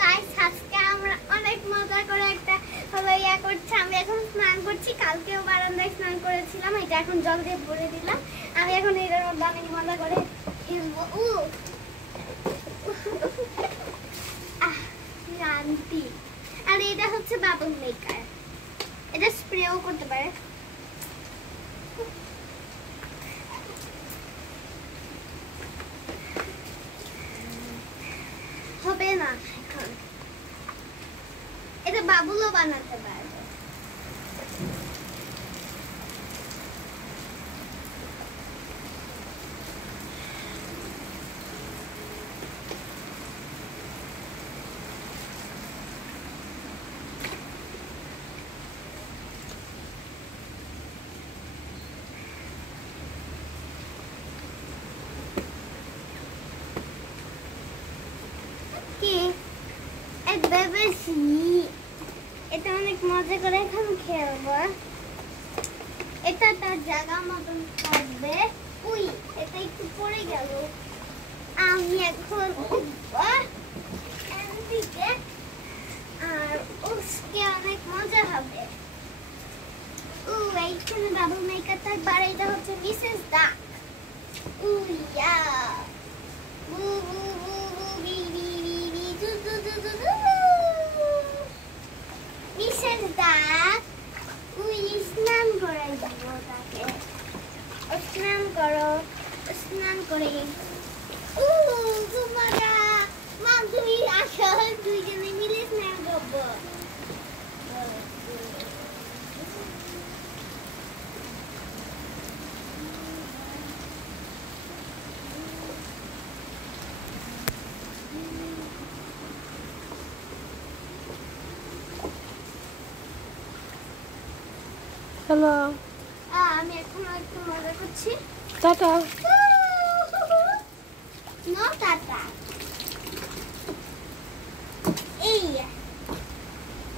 Guys, আজকে আমরা অনেক মজা করে একটা হলো করছি। আমি এখন স্নান করছি, কালকেও বারান্দায় স্নান করেছিলাম, এটা এখন জল দিয়ে ভরে দিলাম। আমি এখন এটার মধ্যে অনেক মজা করে খেলবো। শান্তি। আর এটা হচ্ছে বাবল মেকার, এটা স্প্রেও করতে পারে। হবে না এখন, এটা বাবুলও বানাতে পারবে। এটা অনেক মজা করে এখন খেলবো। এটা তার জায়গা মতন থাকবে। উই, এটা একটু পড়ে গেল। আমি এখন এদিকে, আর ওকে অনেক মজা হবে। এইখানে বাবল মেকার থাকবে, আর এটা হচ্ছে মিসেস ডাক। ইয়া মিসেস ডাক, স্নান করে দিব তাকে। স্নান করো, স্নান করে। খুব মজা। মা তুমি আসো, দুইজনে মিলে স্নান করবো। হ্যালো, আমি এখন একটু মজা করছি। টাটা। No tata.